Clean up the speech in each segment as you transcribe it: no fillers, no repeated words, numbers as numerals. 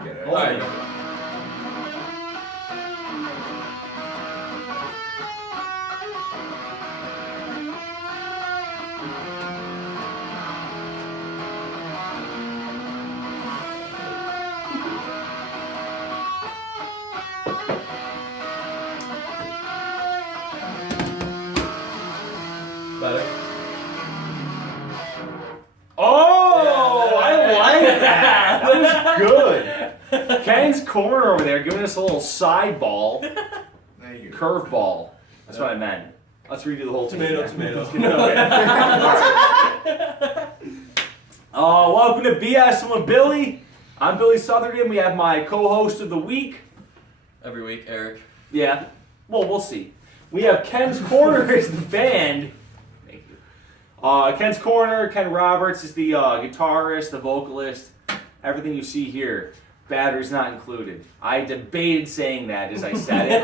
I get it. All right. Better. Oh, I like that. That was good. Ken's corner over there giving us a little side ball, Thank you. curve ball. That's what I meant. Let's redo the whole thing. Tomato. Welcome to BS with Billy. I'm Billy Sotherden. We have my co-host of the week. Every week, Eric. Yeah. Well, we'll see. We have Ken's Corner is the band. Thank you. Ken's Corner, Ken Roberts is the guitarist, the vocalist. Everything you see here, batteries not included. I debated saying that as I said it.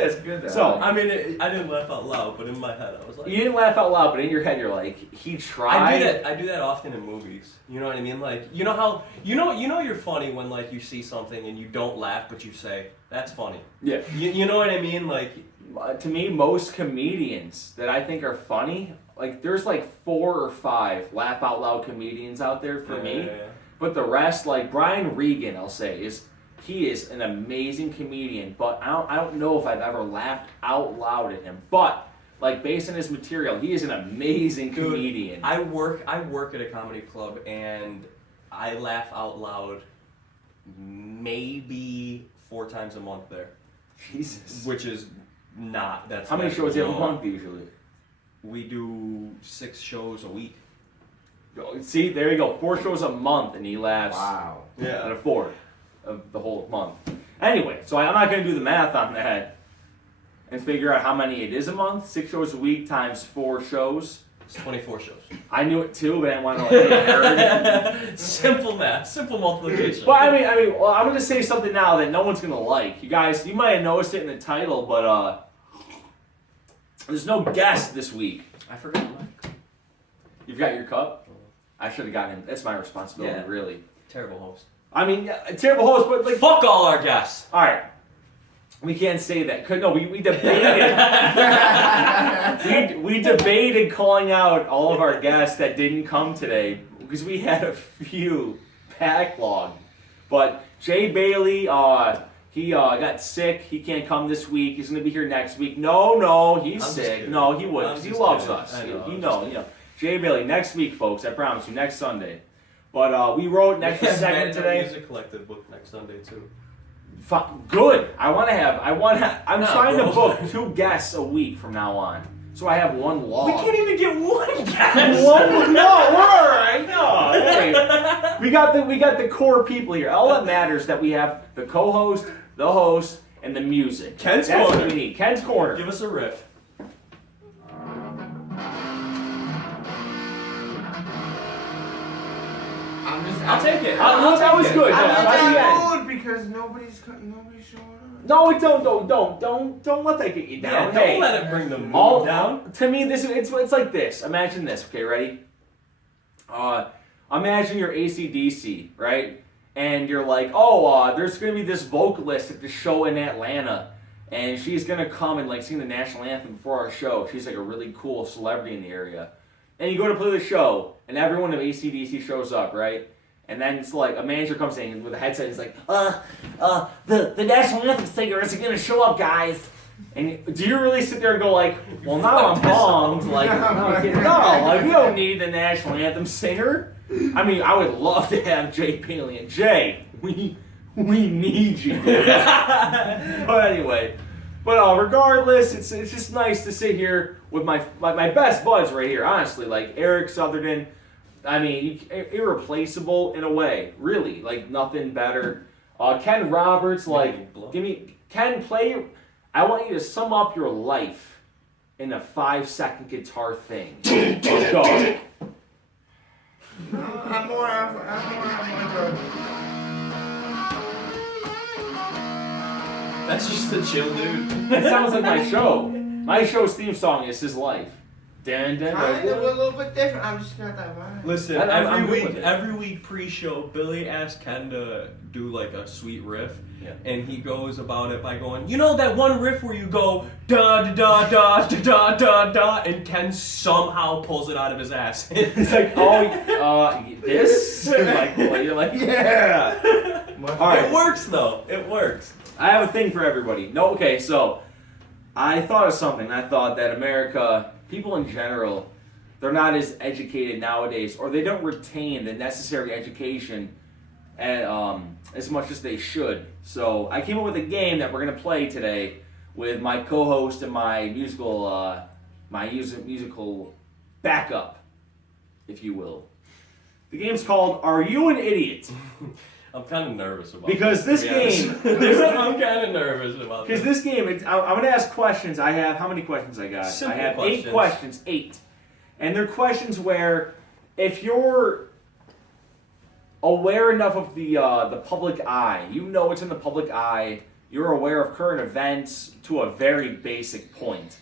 It's good. So, I mean, I didn't laugh out loud, but in my head, I was like... You didn't laugh out loud, but in your head, you're like, he tried. I do that often in movies. You know what I mean? Like, you know how you know you're funny when like you see something and you don't laugh, but you say that's funny. Yeah. You know what I mean? Like, to me, most comedians that I think are funny, like there's like 4 or 5 laugh out loud comedians out there for me. Yeah. But the rest, like Brian Regan, I'll say, he is an amazing comedian, but I don't know if I've ever laughed out loud at him. But like based on his material, he is an amazing comedian. Dude, I work at a comedy club and I laugh out loud maybe 4 times a month there. Jesus. Which is not How many shows do you have a month usually? We do 6 shows a week. See, there you go. 4 shows a month, and he laughs. Wow. At a 4 of the whole month. Anyway, so I'm not going to do the math on that and figure out how many it is a month. 6 shows a week times 4 shows. It's 24 shows. I knew it too, but I didn't want to like Simple math, simple multiplication. But I mean, well, I'm going to say something now that no one's going to like. You guys, you might have noticed it in the title, but there's no guest this week. I forgot mine. You've got your cup? I should have gotten him. That's my responsibility, Yeah. really. Terrible host. I mean, yeah, terrible host, but like... Fuck all our guests! Alright. We can't say that. No, we debated. we debated calling out all of our guests that didn't come today because we had a few backlog. But Jay Bailey, he got sick. He can't come this week. He's going to be here next week. No, he's sick. No, he wouldn't because he loves us. You know. Jay Bailey, next week, folks. I promise you, next Sunday. But we wrote next segment today. Music Collective book next Sunday too. Good. I'm trying to book 2 guests a week from now on, so I have 1 log. We can't even get 1 guest. No, we're all right. No, hey, we got the core people here. All that matters is that we have the co-host, the host, and the music. Ken's That's Corner. what we need. Ken's Corner. Give us a riff. I'll take it. That was good. I'm in By the that end. mood because nobody's showing up. No, don't let that get you down. Yeah, Hey, don't let it bring the mood down. To me, it's like this. Imagine this. Okay, ready? Imagine you're AC/DC, right? And you're like, there's gonna be this vocalist at the show in Atlanta, and she's gonna come and like sing the national anthem before our show. She's like a really cool celebrity in the area. And you go to play the show, and everyone of AC/DC shows up, right? And then it's like a manager comes in with a headset and he's like, the national anthem singer isn't gonna show up, guys. And do you really sit there and go like, well, now I'm bummed. Like, no, we don't need the national anthem singer. I mean, I would love to have Jay Bailey and Jay. We need you. But anyway, regardless, it's just nice to sit here with my best buds right here. Honestly, like Erik Sotherden. I mean, irreplaceable in a way, really. Like, nothing better. Ken Roberts, like, Ken, I want you to sum up your life in a 5-second guitar thing. Go. I'm more like That's just the chill dude. That sounds like my show. My show's theme song is his life. Dun, dun, Kind of a dun. little bit different. I'm just not that vibe. Listen, I'm good with it. every week pre-show, Billy asked Ken to do like a sweet riff, and he goes about it by going, you know that one riff where you go da da da da da da da, and Ken somehow pulls it out of his ass. It's like, this? You're like, yeah. All right. It works though. It works. I have a thing for everybody. No, okay, so I thought of something. I thought that America, people in general, they're not as educated nowadays, or they don't retain the necessary education as much as they should. So I came up with a game that we're gonna play today with my co-host and my musical backup, if you will. The game's called Are You an Idiot? I'm kind of nervous about because this game. I'm kind of nervous about because this game. I'm going to ask questions. I have how many questions I got? Simple I have questions. 8 questions. 8, and they're questions where if you're aware enough of the public eye, you know it's in the public eye. You're aware of current events to a very basic point.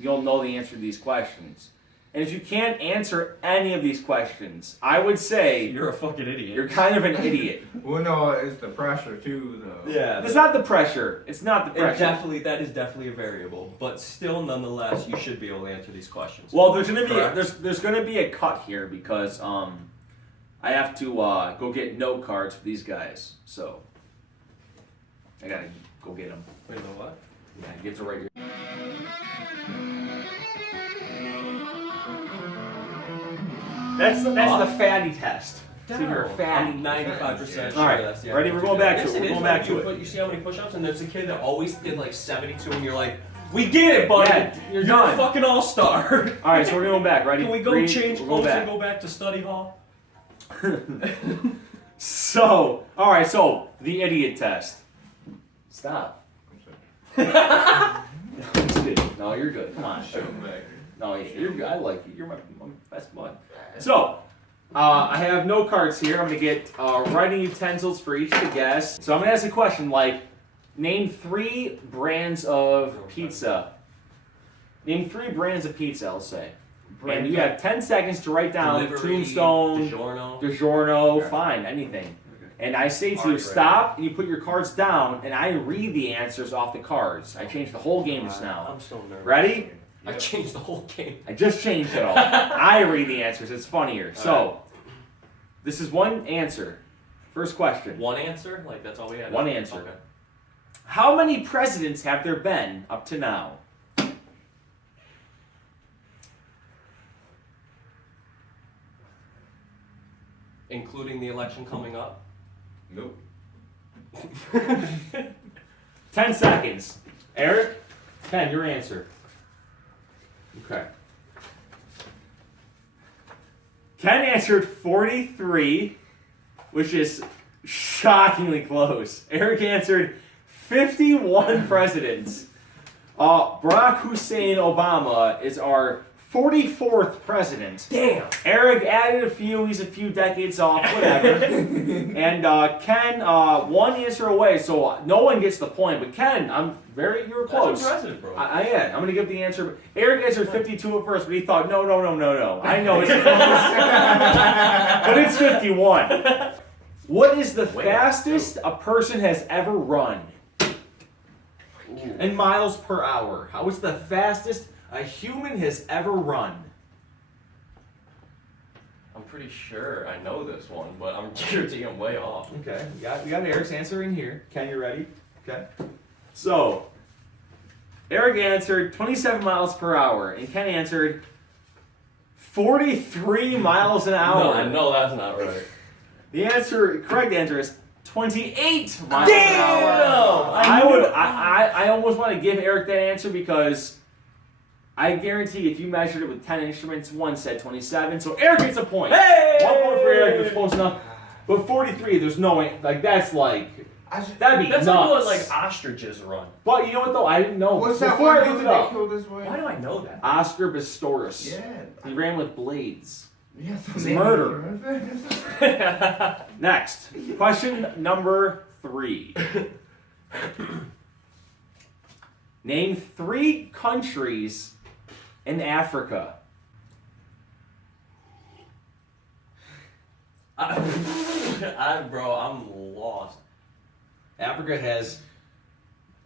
You'll know the answer to these questions. And if you can't answer any of these questions, I would say you're a fucking idiot. You're kind of an idiot. Well, no, it's the pressure too, though. Yeah. It's not the pressure. It's not the pressure. That is definitely a variable, but still, nonetheless, you should be able to answer these questions. Well, there's gonna be a cut here because I have to go get note cards for these guys, so I gotta go get them. Wait, know what? Yeah, you have to write your. That's the fatty test. So you're a fatty. I'm 95% sure All right, that's the ready? We're going back to it. We're going back to it. But you see how many push-ups, and there's a kid that always did like 72, and you're like, we get it, buddy. Yeah, you're a done. fucking all-star. All right, so we're going back. Ready? Can we go Ready? change We're clothes going and go back to study hall? So, all right, so the idiot test. Stop. No, you're good. Come on. No, you're good. I like you. You're my best bud. So, I have note cards here. I'm going to get writing utensils for each of the guests. So I'm going to ask a question like, name 3 brands of pizza. Name 3 brands of pizza, I'll say. And you have 10 seconds to write down Delivery, Tombstone, DiGiorno, Yeah. fine, anything. And I say to you, stop, and you put your cards down, and I read the answers off the cards. I changed the whole game just now. I'm so nervous. Ready? I changed the whole game. I just changed it all. I read the answers. It's funnier. So, this is one answer. First question. One answer? Like, that's all we had? One answer. Okay. How many presidents have there been up to now? Including the election coming up? Nope. 10 seconds. Eric? 10, your answer. Okay. Ken answered 43, which is shockingly close. Eric answered 51 presidents. Barack Hussein Obama is our 44th president. Damn. Eric added a few. He's a few decades off, whatever. And Ken, one answer away, so no one gets the point. But Ken, you were close. That's impressive, bro. I am. I'm going to give the answer. Eric answered 52 at first, but he thought, no. I know it's but it's 51. What is the fastest a person has ever run? In miles per hour. How is the fastest a human has ever run? I'm pretty sure I know this one, but I'm guaranteeing I'm way off. Okay, we got Eric's answer in here. Ken, you ready? Okay. So, Eric answered 27 miles per hour, and Ken answered 43 miles an hour. No, I know that's not right. The correct answer is 28 miles Damn! an hour. I almost want to give Eric that answer because I guarantee if you measured it with 10 instruments, one said 27, so Eric gets a point. Hey! 1 point for Eric, was close enough. But 43, there's no way, that'd be That's nuts. like what ostriches run. But you know what though, I didn't know. What's that Before I one looked dude it that up, killed this way? Why do I know that? Oscar Pistorius. Yeah. He ran with blades. Yeah, It's murder. Next, question number 3. Name 3 countries in Africa. Bro, I'm lost. Africa has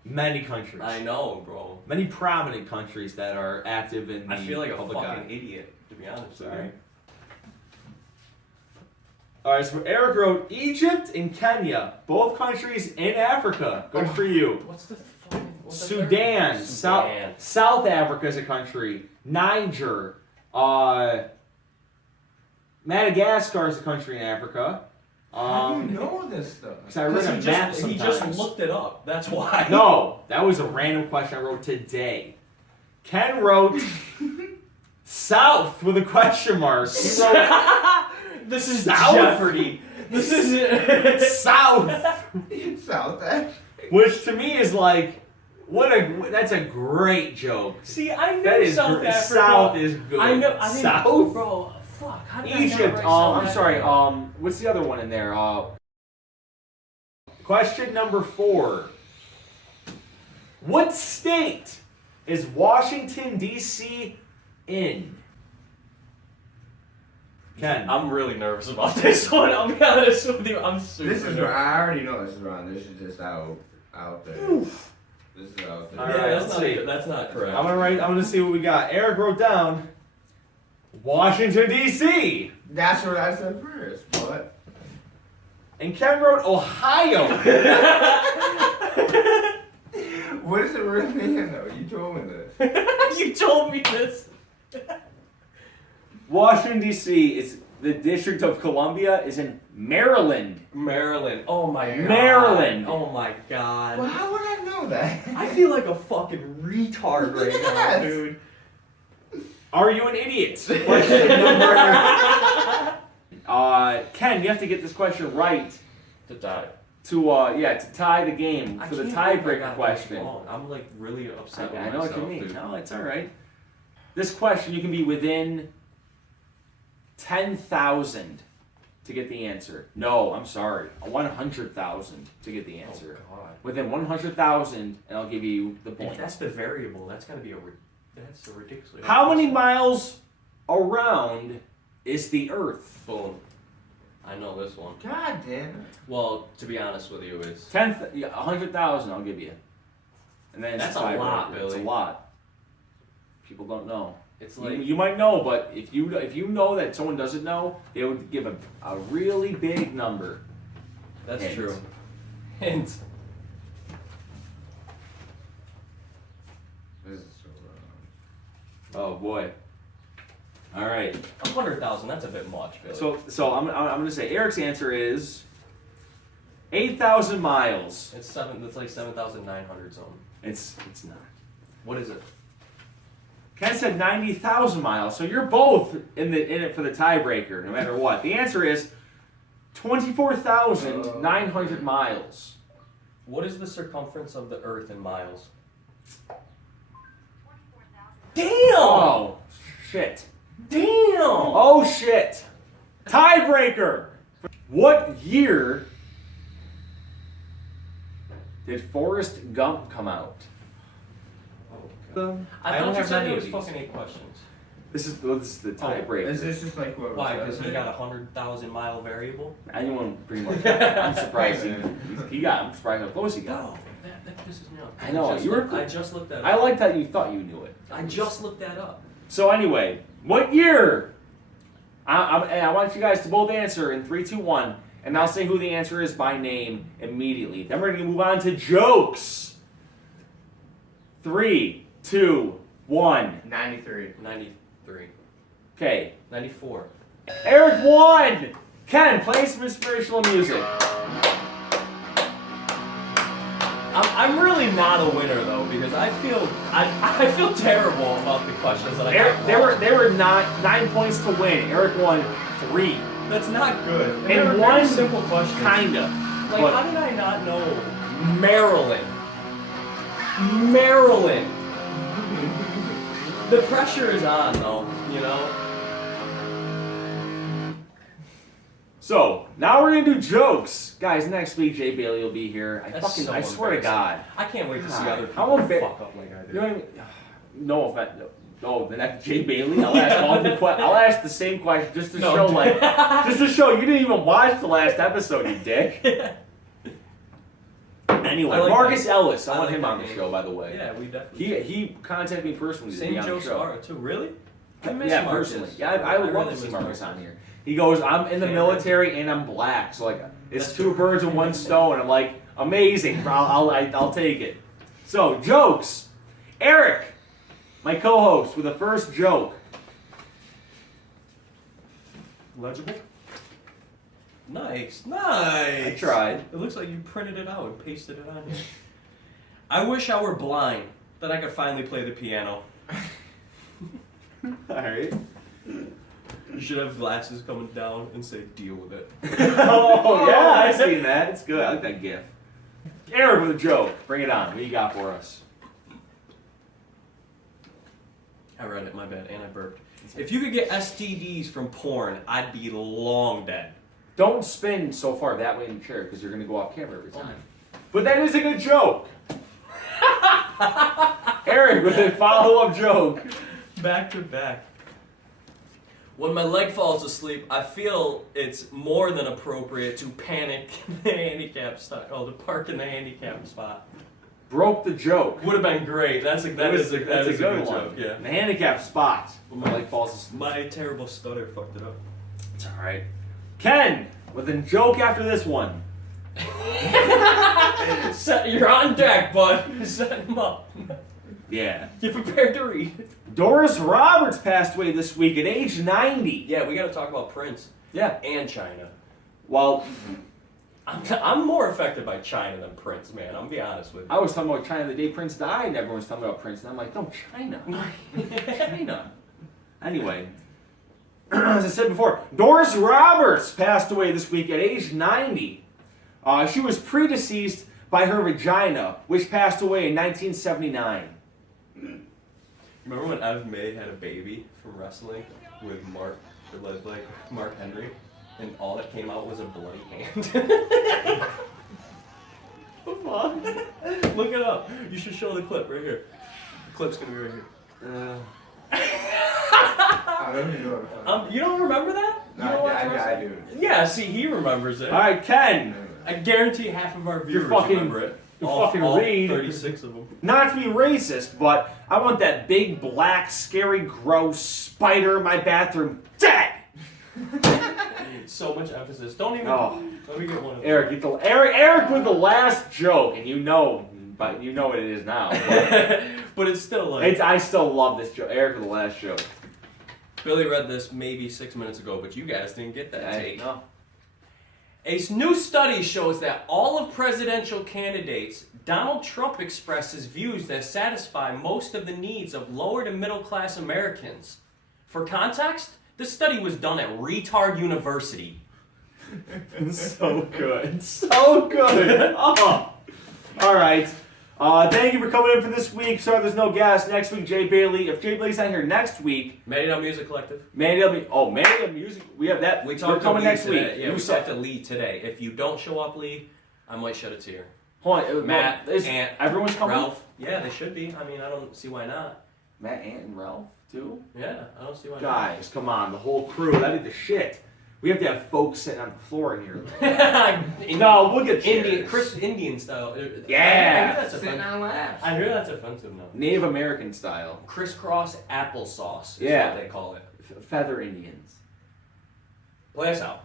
many countries. I know, bro. Many prominent countries that are active in the I feel like a public fucking eye. idiot, to be honest with you. Alright. Alright, so Eric wrote Egypt and Kenya, both countries in Africa. Good for you. What's the fucking... Sudan, South Africa is a country. Niger, Madagascar is a country in Africa. How do you know this stuff? Because I read a map sometimes. He just looked it up. That's why. No, that was a random question I wrote today. Ken wrote South with a question mark. He wrote this is South? Jeopardy. This is South, South Africa. which to me is like, that's a great joke. See, I know That is South Africa. South is good. I know. I mean, South. bro. Fuck. How did Egypt. I not write South I'm sorry. Africa? What's the other one in there? Question number 4. What state is Washington D.C. in? Ken. I'm really nervous about this one. I'll be honest with you. I'm super. This is nervous. I already know this is wrong. This is just out there. Oof. This is out there. All Yeah, right, that's let's not. see. That's not correct. I'm gonna see what we got. Eric wrote down Washington D.C. That's what I said first, but and Ken wrote Ohio. what is the real name though? You told me this. You told me this. Washington D.C. is the District of Columbia is in Maryland. Maryland. Oh my god. Maryland. Oh my god. Well, how would I know that? I feel like a fucking retard right now, Yes. dude. Are you an idiot? Question number. Ken, you have to get this question right To die. to tie the game for the tiebreaker question. I'm like really upset with I know myself, what you mean. dude. No, it's all right. This question you can be within 10,000 to get the answer. No, I'm sorry, 100,000 to get the answer. Oh god. Within 100,000, and I'll give you the If point. that's the variable, that's gotta be that's a ridiculous. How many miles around is the Earth? Boom. I know this one. God damn it. Well, to be honest with you, it's 100,000. I'll give you. And then That's it's a tiebreaker. lot, It's a Billy. lot. People don't know. it's like You might know, but if you know that someone doesn't know, they would give a really big number. that's Hint. true. Hint. This is so wrong. Oh boy. All right. 100,000. That's a bit much, Billy. So I'm gonna say Eric's answer is 8,000 miles. It's like 7,900 something. It's not. What is it? Ken said 90,000 miles. So you're both in it for the tiebreaker, no matter what. The answer is 24,900 miles. What is the circumference of the Earth in miles? 24,000. Damn! Oh shit. Damn! Oh shit! Tiebreaker! What year did Forrest Gump come out? I don't thought you have said many it of was these. fucking 8 questions. This is the tiebreaker. Is this just like what? Why? Because he got a 100,000 mile variable? Anyone pretty much. I'm surprised he got. I'm surprised how close he got. Bro, that pisses me off. I know, you were cool. I just looked that up. I like that you thought you knew it. I just looked that up. So anyway, what year? I want you guys to both answer in 3, 2, 1, and I'll say who the answer is by name immediately. Then we're gonna move on to jokes. 3, 2, 1. 93. 93. Okay. 94. Eric won! Ken, play some inspirational music. I'm really not a winner though because I feel terrible about the questions that I got wrong. There were 9 points to win. Eric won 3. That's not good. And they were very one simple questions. Kinda. Like, but how did I not know Maryland? Maryland. The pressure is on though, you know? so now we're gonna do jokes, guys. Next week, Jay Bailey will be here. I That's so swear to embarrassing. God. I can't wait to see God, other how people embar- fuck up like I You did. know what I mean? No offense. the next Jay Bailey. I'll ask the same question just to show you didn't even watch the last episode, you dick. Anyway, like Marcus that. Ellis. I want like him that on the name. show, by the way. Yeah, we definitely. He contacted me personally to be Same on Joe the show. Sparrow too. Really? I miss Yeah, Marcus. personally. Yeah, I would love really to see miss Marcus on here. He goes, I'm in the military and I'm black, so like it's two birds with one stone. I'm like, amazing. I'll take it. So jokes. Eric, my co-host, with the first joke. Legible. Nice. I tried. It looks like you printed it out and pasted it on here. I wish I were blind, that I could finally play the piano. All right. You should have glasses coming down and say, deal with it. Oh yeah, I've seen that. It's good. I like that gif. Eric with a joke. Bring it on. What you got for us? I read it, my bad, and I burped. If you could get STDs from porn, I'd be long dead. Don't spin so far that way in the chair because you're going to go off camera every time. But that is a good joke. Eric with a follow-up joke. Back to back. When my leg falls asleep, I feel it's more than appropriate to panic the handicap spot, to park in the handicap spot. Broke the joke. Would have been great. That's a good one. joke. Yeah. The handicap spot. When my leg falls asleep. My terrible stutter fucked it up. It's all right. Ken with a joke after this one. You're on deck, bud. Set him up. Yeah. Get prepared to read. Doris Roberts passed away this week at age 90. Yeah, we got to talk about Prince. Yeah. And China. Well, I'm more affected by China than Prince, man. I'm gonna be honest with you. I was talking about China the day Prince died, and everyone was talking about Prince, and I'm like, no, China. China. Anyway, as I said before, Doris Roberts passed away this week at age 90. She was predeceased by her vagina, which passed away in 1979. Remember when Ev May had a baby from wrestling with Mark Henry, and all that came out was a bloody hand? Look it up. You should show the clip right here. The clip's gonna be right here. I don't even know what I'm talking You don't remember that? No, You don't watch I wrestling? do. Yeah, see, he remembers it. All right, Ken. I guarantee half of our viewers fucking- remember it. you All fucking 36 of them. Not to be racist, but I want that big, black, scary, gross spider in my bathroom dead! So much emphasis. Don't even. Oh. Let me get one of them. Eric with the last joke, and you know what it is now. But it's still like. I still love this joke. Eric with the last joke. Billy read this maybe 6 minutes ago, but you guys didn't get that take. No. A new study shows that all of presidential candidates, Donald Trump expresses views that satisfy most of the needs of lower to middle class Americans. For context, this study was done at Retard University. So good. So good. Oh. All right. Thank you for coming in for this week. Sorry there's no guest. Next week, Jay Bailey. If Jay Bailey's not here next week... Made It Up Music Collective. Manny Music. We have that. We're coming next today. week. Yeah, we talked to Lee today. If you don't show up, Lee, I might shed a tear. Hold on. Matt, Ant, everyone's coming? Ralph. Yeah, they should be. I mean, I don't see why not. Matt, Ant, and Ralph, too? Yeah, I don't see why Guys, come on. The whole crew. That'd be the shit. We have to have folks sitting on the floor in here. not. No, we'll get Indian style. Yeah. I hear that's Sitting offensive. on laps. I hear that's offensive now. Native American style. Crisscross applesauce is Yeah. what they call it. Feather Indians. Play us out.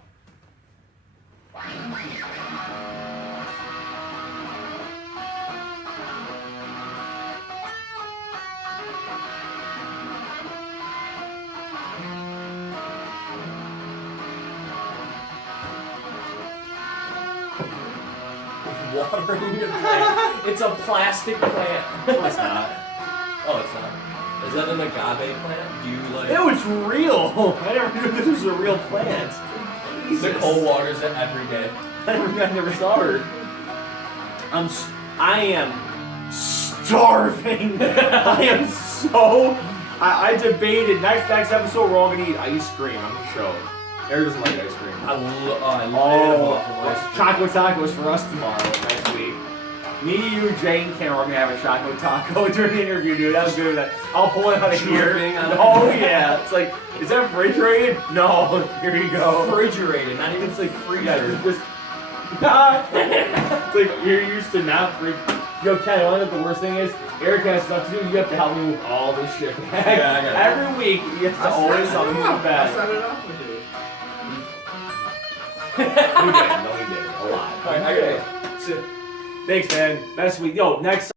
Watering your plant. It's a plastic plant. No, it's not. Oh, it's not. Is that an agave plant? Do you like? It was real. I never knew this was a real plant. Nicole waters it every day. I never saw her. I am starving. I am so. I debated next episode we're all gonna eat ice cream on the show. Eric doesn't like ice cream. I live off of ice cream. Chocolate tacos for us tomorrow next week. Me, you, Jay, and Ken are gonna have a chocolate taco during the interview, dude. That was good. I'll pull it out of here. Dripping on it. Oh yeah. It's like, is that refrigerated? No. Here you go. Refrigerated, not even It's like freezer. yeah, just it's like you're used to not freak. Yo, Ken, you know what the worst thing is? Eric has stuff to do. You have to help me with all this shit. Yeah, I got it. Every week, you have to always help me with I that. started off with you. We did. No, we did. A lot. Alright, I got it. Thanks, man. Best week. Yo, next